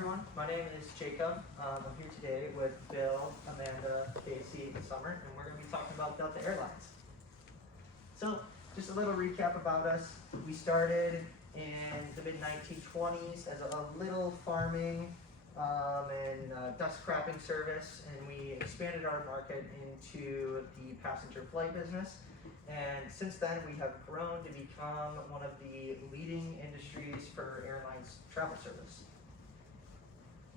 everyone, my name is Jacob. I'm here today with Bill, Amanda, Casey, and Summer, and we're going to be talking about Delta Airlines. So, just a little recap about us. We started in the mid-1920s as a little farming and dust crapping service, and we expanded our market into the passenger flight business. And since then, we have grown to become one of the leading industries for airlines travel service.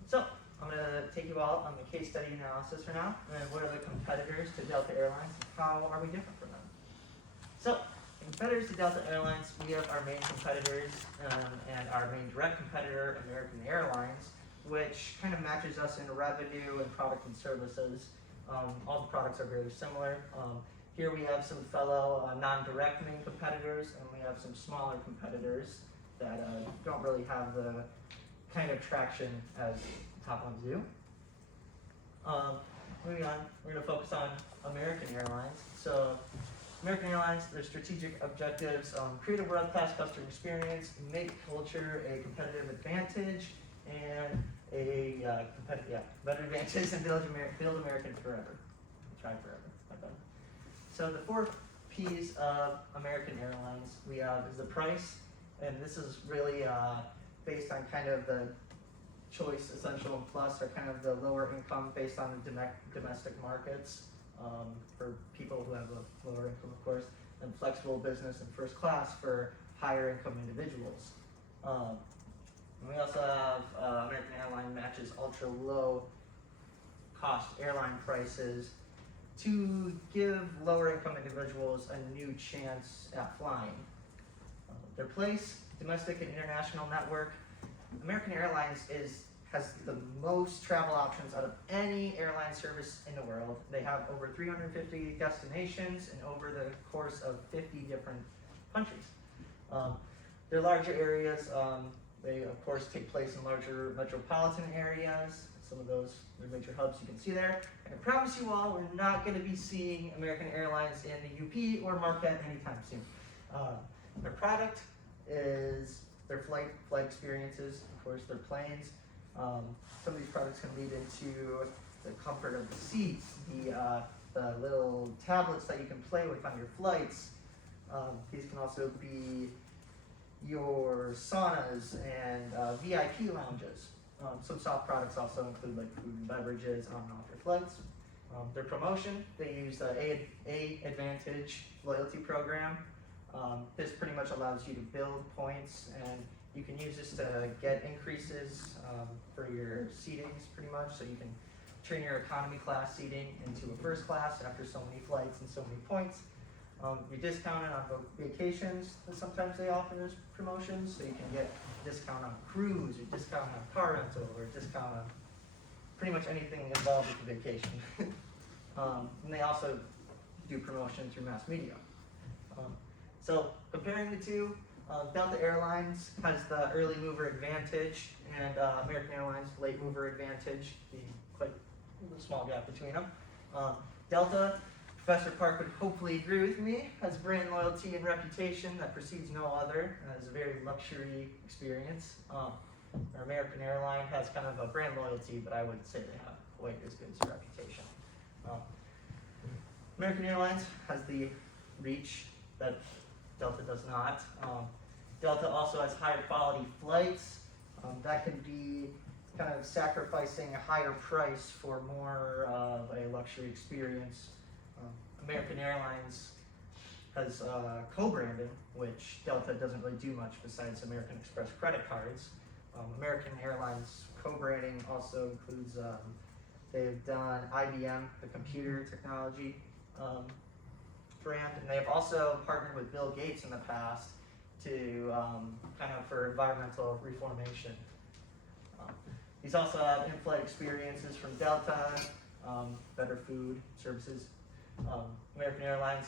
So, I'm going to take you all on the case study analysis for now. And what are the competitors to Delta Airlines? How are we different from them? So, competitors to Delta Airlines, we have our main competitors and our main direct competitor, American Airlines, which kind of matches us in revenue and product and services. All the products are very similar. Here we have some fellow non-direct main competitors, and we have some smaller competitors that don't really have the kind of traction as the top ones do. Moving on, we're going to focus on American Airlines. So, American Airlines, their strategic objectives: create a world-class customer experience, make culture a competitive advantage, and competitive advantage, and build American forever. Try forever. So the 4 P's of American Airlines we have is the price, and this is really based on kind of the choice, essential, and plus, or kind of the lower income based on the domestic markets for people who have a lower income, of course, and flexible business and first class for higher income individuals. And we also have American Airlines matches ultra low cost airline prices to give lower income individuals a new chance at flying. Their place, domestic and international network. American Airlines has the most travel options out of any airline service in the world. They have over 350 destinations and over the course of 50 different countries. Their larger areas, they of course take place in larger metropolitan areas. Some of those, their major hubs you can see there. And I promise you all, we're not going to be seeing American Airlines in the UP or Marquette anytime soon. Their product is their flight experiences, of course, their planes. Some of these products can lead into the comfort of the seats, the little tablets that you can play with on your flights. These can also be your saunas and VIP lounges. Some soft products also include like food and beverages on and off your flights. Their promotion, they use the A Advantage loyalty program. This pretty much allows you to build points, and you can use this to get increases for your seatings pretty much, so you can turn your economy class seating into a first class after so many flights and so many points. You're discounted on vacations, and sometimes they offer those promotions, so you can get a discount on cruise, or discount on car rental, or discount on pretty much anything involved with the vacation. And they also do promotions through mass media. So comparing the two, Delta Airlines has the early mover advantage, and American Airlines late mover advantage, being quite a small gap between them. Delta, Professor Park would hopefully agree with me, has brand loyalty and reputation that precedes no other, and has a very luxury experience. Our American Airlines has kind of a brand loyalty, but I wouldn't say they have quite as good as a reputation. American Airlines has the reach that Delta does not. Delta also has higher quality flights. That can be kind of sacrificing a higher price for more of a luxury experience. American Airlines has co-branding, which Delta doesn't really do much besides American Express credit cards. American Airlines co-branding also includes, they've done IBM, the computer technology brand, and they have also partnered with Bill Gates in the past to kind of for environmental reformation. These also have in-flight experiences from Delta, better food, services. American Airlines,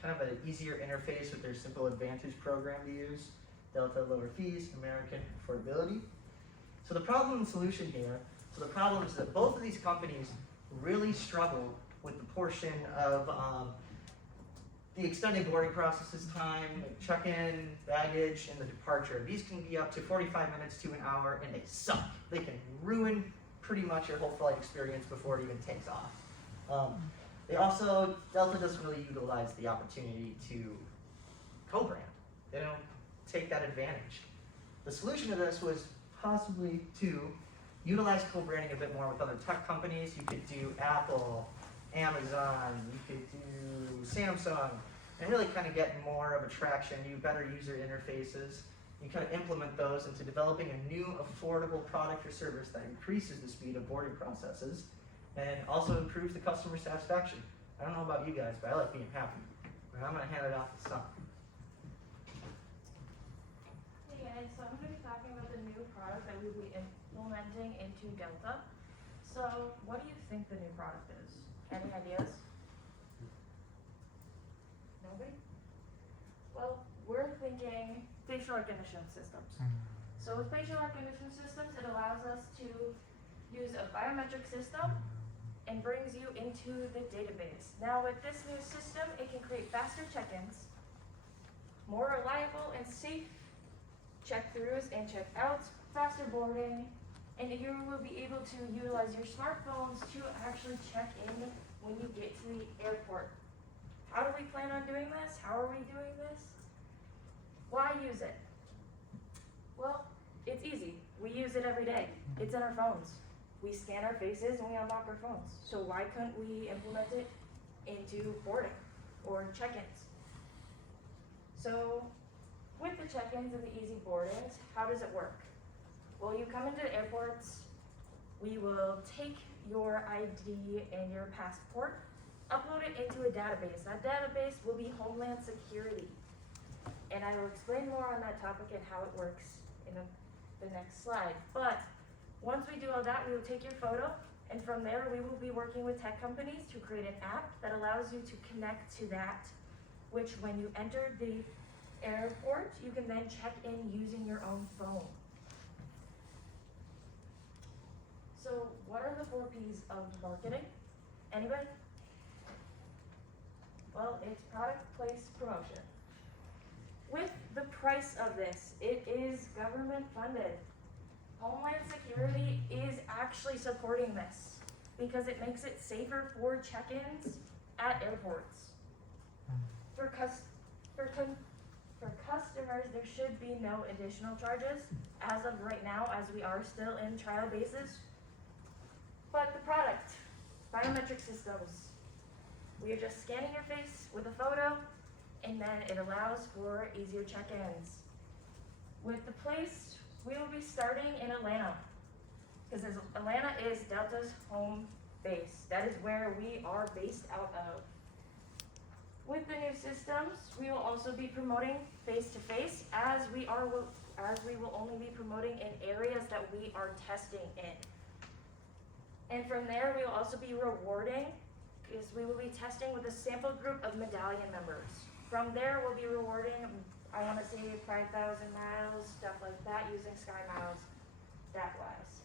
kind of an easier interface with their Simple Advantage program to use. Delta, lower fees. American, affordability. So the problem and solution here, the problem is that both of these companies really struggle with the portion of the extended boarding processes time, like check-in, baggage, and the departure. These can be up to 45 minutes to an hour, and they suck. They can ruin pretty much your whole flight experience before it even takes off. Delta doesn't really utilize the opportunity to co-brand. They don't take that advantage. The solution to this was possibly to utilize co-branding a bit more with other tech companies. You could do Apple, Amazon, you could do Samsung, and really kind of get more of a traction, better user interfaces. You kind of implement those into developing a new affordable product or service that increases the speed of boarding processes and also improves the customer satisfaction. I don't know about you guys, but I like being happy. And I'm gonna hand it off to Sam. Hey guys, so I'm going to be talking about the new product that we'll be implementing into Delta. So what do you think the new product is? Any ideas? Nobody? Well, we're thinking facial recognition systems. So with facial recognition systems, it allows us to use a biometric system and brings you into the database. Now with this new system, it can create faster check-ins, more reliable and safe check-throughs and check-outs, faster boarding, and you will be able to utilize your smartphones to actually check in when you get to the airport. How do we plan on doing this? How are we doing this? Why use it? Well, it's easy. We use it every day. It's in our phones. We scan our faces and we unlock our phones. So why couldn't we implement it into boarding or check-ins? So with the check-ins and the easy boardings, how does it work? Well, you come into airports, we will take your ID and your passport, upload it into a database. That database will be Homeland Security. And I will explain more on that topic and how it works in the next slide. But once we do all that, we will take your photo, and from there we will be working with tech companies to create an app that allows you to connect to that, which when you enter the airport, you can then check in using your own phone. So what are the 4 P's of marketing? Anybody? Well, it's product, place, promotion. With the price of this, it is government funded. Homeland Security is actually supporting this because it makes it safer for check-ins at airports. For customers, there should be no additional charges as of right now, as we are still in trial basis. But the product, biometric systems. We are just scanning your face with a photo, and then it allows for easier check-ins. With the place, we will be starting in Atlanta, because Atlanta is Delta's home base. That is where we are based out of. With the new systems, we will also be promoting face-to-face, as we will only be promoting in areas that we are testing in. And from there, we will also be rewarding, because we will be testing with a sample group of medallion members. From there, we'll be rewarding, I want to say 5,000 miles, stuff like that, using Sky Miles, that wise.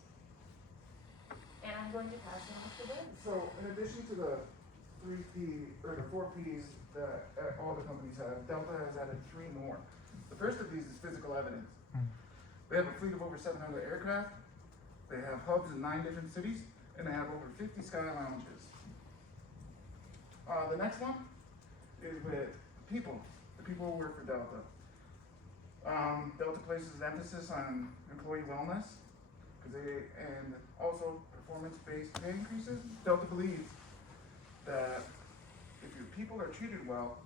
And I'm going to pass it on to Ben. So, in addition to the 4 P's that all the companies have, Delta has added 3 more. The first of these is physical evidence. They have a fleet of over 700 aircraft. They have hubs in 9 different cities, and they have over 50 Sky Lounges. The next one is with people, the people who work for Delta. Delta places emphasis on employee wellness, and also performance-based pay increases. Delta believes that if your people are treated well,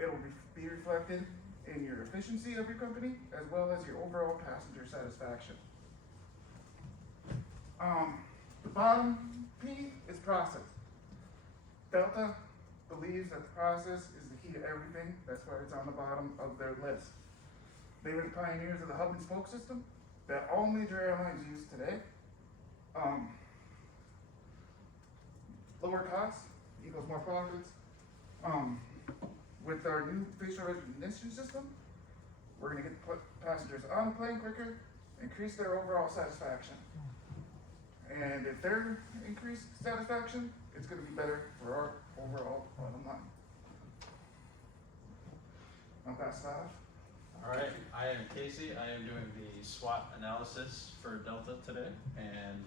it'll be reflected in your efficiency of your company, as well as your overall passenger satisfaction. The bottom P is process. Delta believes that the process is the key to everything. That's why it's on the bottom of their list. They were the pioneers of the hub and spoke system that all major airlines use today. Lower costs equals more profits. With our new facial recognition system, we're going to get passengers on the plane quicker, increase their overall satisfaction. And if they're increased satisfaction, it's going to be better for our overall bottom line. on past five. Alright, I am Casey. I am doing the SWOT analysis for Delta today. And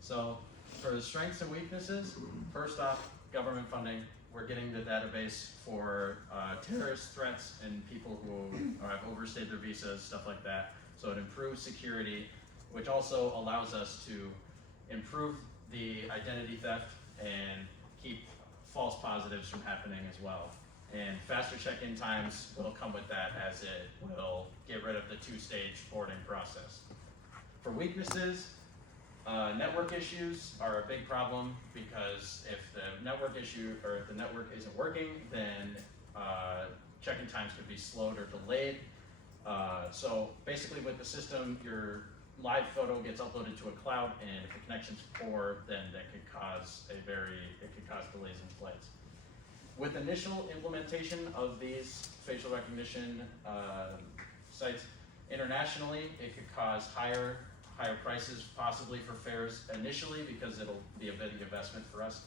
so for the strengths and weaknesses, first off, government funding. We're getting the database for terrorist threats and people who have overstayed their visas, stuff like that. So it improves security, which also allows us to improve the identity theft and keep false positives from happening as well. And faster check-in times will come with that, as it will get rid of the two-stage boarding process. For weaknesses, network issues are a big problem, because if the network issue or if the network isn't working, then check-in times could be slowed or delayed. So basically with the system, your live photo gets uploaded to a cloud, and if the connection's poor, then that could cause delays in flights. With initial implementation of these facial recognition sites internationally, it could cause higher prices possibly for fares initially, because it'll be a big investment for us.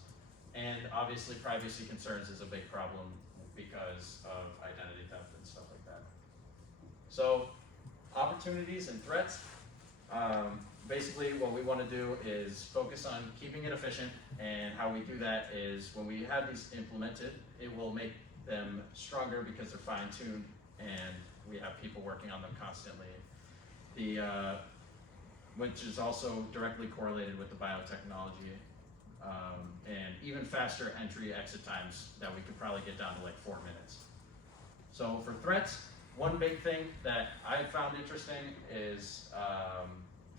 And obviously privacy concerns is a big problem because of identity theft and stuff like that. So opportunities and threats. Basically what we want to do is focus on keeping it efficient, and how we do that is when we have these implemented, it will make them stronger because they're fine-tuned and we have people working on them constantly. Which is also directly correlated with the biotechnology, and even faster entry-exit times that we could probably get down to like 4 minutes. So for threats, one big thing that I found interesting is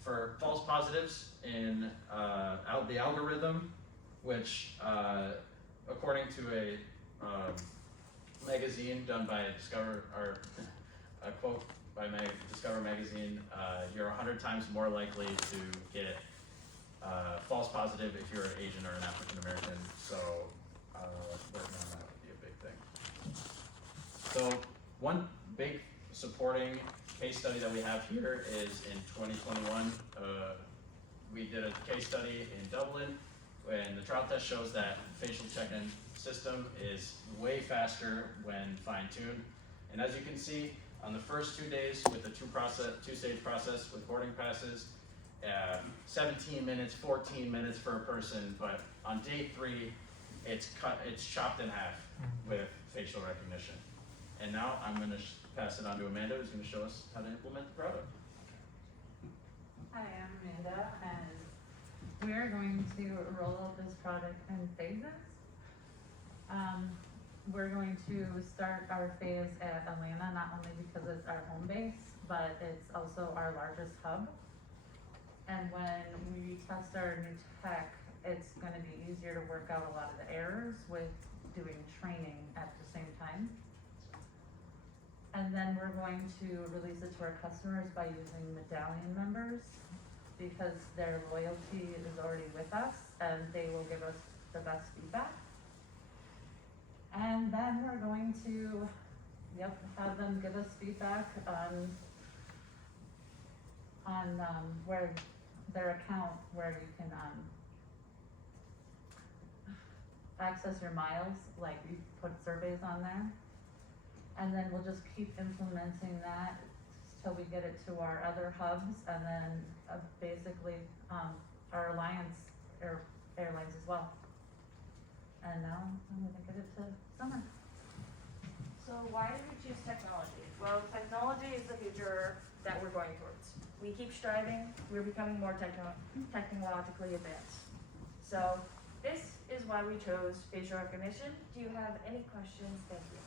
for false positives in the algorithm, which according to a magazine done by Discover, or a quote by Discover magazine, you're 100 times more likely to get false positive if you're an Asian or an African American. So working on that would be a big thing. So one big supporting case study that we have here is in 2021. We did a case study in Dublin, and the trial test shows that facial check-in system is way faster when fine-tuned. And as you can see, on the first 2 days with the two-stage process with boarding passes, 17 minutes, 14 minutes for a person, but on day 3, it's chopped in half with facial recognition. And now I'm going to pass it on to Amanda, who's going to show us how to implement the product. Hi, I'm Amanda, and we're going to roll out this product in phases. We're going to start our phase at Atlanta, not only because it's our home base, but it's also our largest hub. And when we test our new tech, it's going to be easier to work out a lot of the errors with doing training at the same time. And then we're going to release it to our customers by using medallion members, because their loyalty is already with us and they will give us the best feedback. And then we're going to, have them give us feedback on where their account, where you can access your miles, like we put surveys on there. And then we'll just keep implementing that till we get it to our other hubs, and then basically our Alliance Airlines as well. And now I'm gonna get it to Summer. So why did we choose technology? Well, technology is the future that we're going towards. We keep striving, we're becoming more technologically advanced. So this is why we chose facial recognition. Do you have any questions? Thank you.